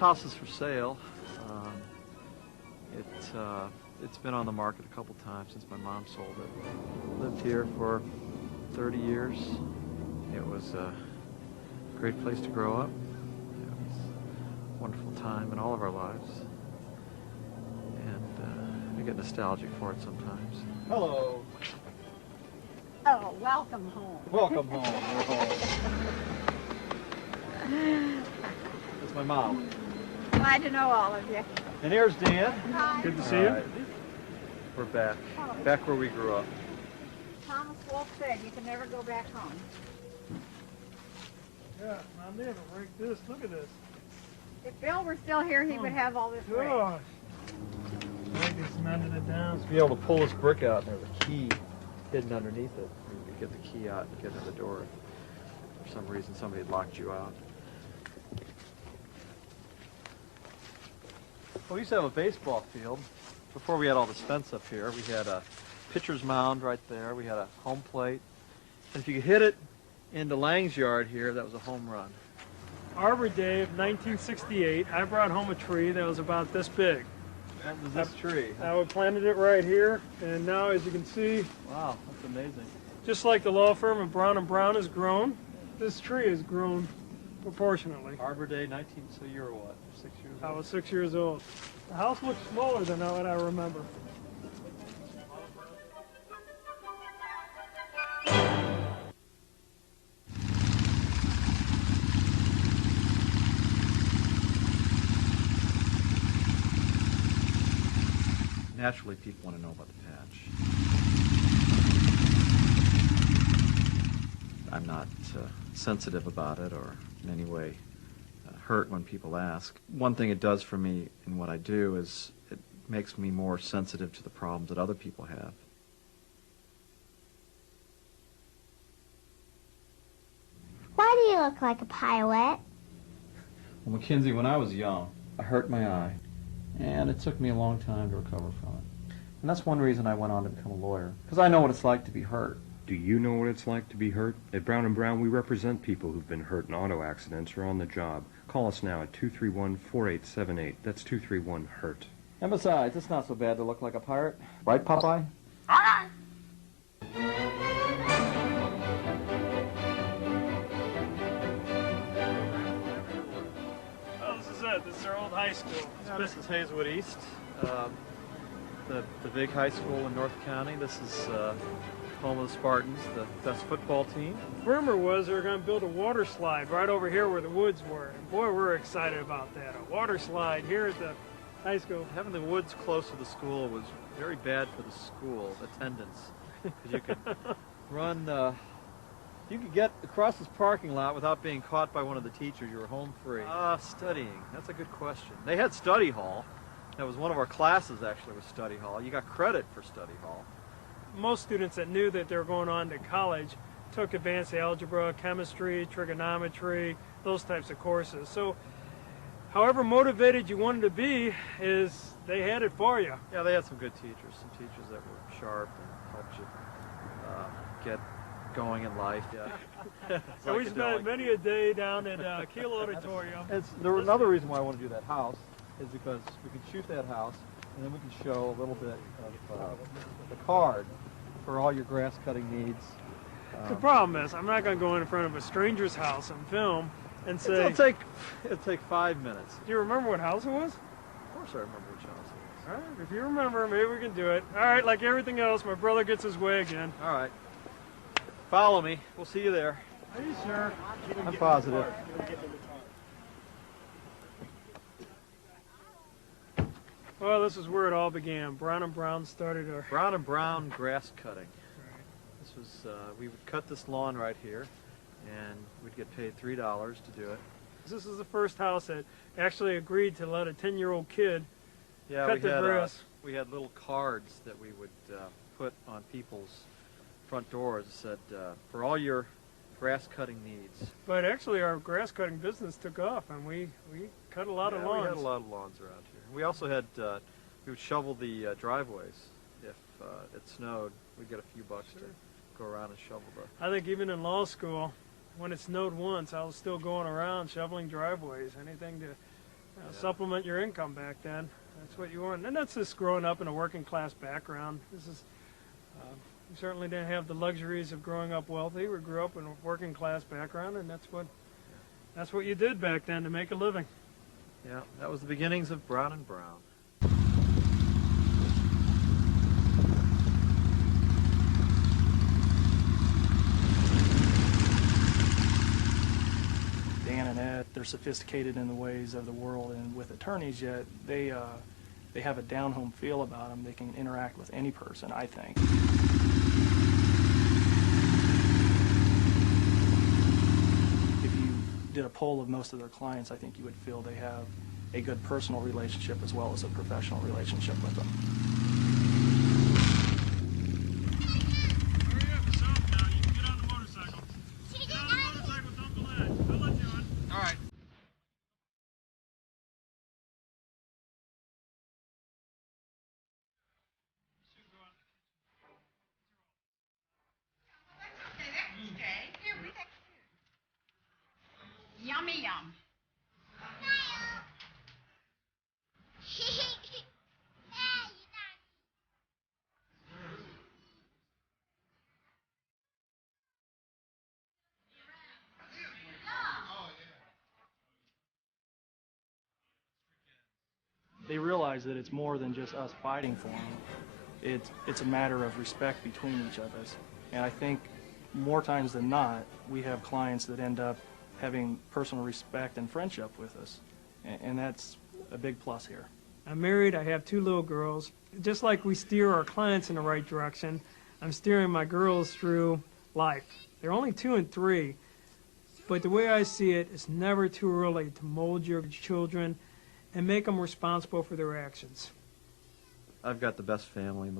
house is for sale. It's been on the market a couple times since my mom sold it. Lived here for 30 years. It was a great place to grow up. It was a wonderful time in all of our lives. And I get nostalgic for it sometimes. Hello. Oh, welcome home. Welcome home. We're home. That's my mom. Glad to know all of you. And here's Dan. Hi. Good to see you. We're back. Back where we grew up. Thomas Wolfe said you can never go back home. Yeah, I never raked this. Look at this. If Bill were still here, he would have all this raked. Gosh. Rake it, cemented it down. To be able to pull this brick out, and there's a key hidden underneath it. You could get the key out and get to the door. For some reason, somebody had locked you out. Well, we used to have a baseball field. Before we had all this fence up here, we had a pitcher's mound right there. We had a home plate. And if you could hit it into Lang's yard here, that was a home run. Arbor Day of 1968, I brought home a tree that was about this big. That was this tree. I planted it right here, and now as you can see, wow, that's amazing. Just like the law firm of Brown & Brown has grown, this tree has grown proportionately. Arbor Day, so you were what, 6 years old? I was 6 years old. The house looks smaller than what I remember. Naturally, people want to know about the patch. I'm not sensitive about it or in any way hurt when people ask. One thing it does for me in what I do is it makes me more sensitive to the problems that other people have. Why do you look like a pilot? Well, Mackenzie, when I was young, I hurt my eye, and it took me a long time to recover from it. And that's one reason I went on to become a lawyer, because I know what it's like to be hurt. Do you know what it's like to be hurt? At Brown & Brown, we represent people who've been hurt in auto accidents or on the job. Call us now at 231-4878. That's 231-HURT. And besides, it's not so bad to look like a pirate. Right, Popeye? Oh, this is it. This is our old high school. This is Hazelwood East, the big high school in North County. This is home of the Spartans, the best football team. Rumor was they were going to build a water slide right over here where the woods were. And boy, we're excited about that. A water slide here at the high school. Having the woods close to the school was very bad for the school attendance. Because you could run, you could get across this parking lot without being caught by one of the teachers. You were home free. Studying. That's a good question. They had study hall. That was one of our classes, actually, was study hall. You got credit for study hall. Most students that knew that they were going on to college took advanced algebra, chemistry, trigonometry, those types of courses. So however motivated you wanted to be, is they had it for you. Yeah, they had some good teachers, some teachers that were sharp and helped you get going in life. Yeah. So we spent many a day down at Kiel Auditorium. Another reason why I want to do that house is because we can shoot that house, and then we can show a little bit of the card for all your grass cutting needs. The problem is, I'm not going to go in front of a stranger's house and film and say... It'll take 5 minutes. Do you remember what house it was? Of course I remember which house it was. All right, if you remember, maybe we can do it. All right, like everything else, my brother gets his way again. All right. Follow me. We'll see you there. Are you sure? I'm positive. Well, this is where it all began. Brown & Brown started our... Brown & Brown grass cutting. This was, we would cut this lawn right here, and we'd get paid $3 to do it. This is the first house that actually agreed to let a 10-year-old kid cut the grass. We had little cards that we would put on people's front doors that said, for all your grass cutting needs. But actually our grass cutting business took off, and we cut a lot of lawns. We had a lot of lawns around here. We also had, we would shovel the driveways. If it snowed, we'd get a few bucks to go around and shovel the... I think even in law school, when it snowed once, I was still going around shoveling driveways, anything to supplement your income back then. That's what you want. And that's just growing up in a working class background. This is, we certainly didn't have the luxuries of growing up wealthy. We grew up in a working class background, and that's what you did back then to make a living. Yeah, that was the beginnings of Brown and Brown. Dan and Ed, they're sophisticated in the ways of the world, and with attorneys, yet they have a down-home feel about them. They can interact with any person, I think. If you did a poll of most of their clients, I think you would feel they have a good personal relationship as well as a professional relationship with them. Hurry up, it's off now. You can get on the motorcycle. Get on the motorcycle, don't delay. I'll let you on. All right. Yummy yum. They realize that it's more than just us fighting for them. It's a matter of respect between each of us. And I think more times than not, we have clients that end up having personal respect and friendship with us. And that's a big plus here. I'm married, I have 2 little girls. Just like we steer our clients in the right direction, I'm steering my girls through life. They're only 2 and 3, but the way I see it, it's never too early to mold your children and make them responsible for their actions. I've got the best family in the world.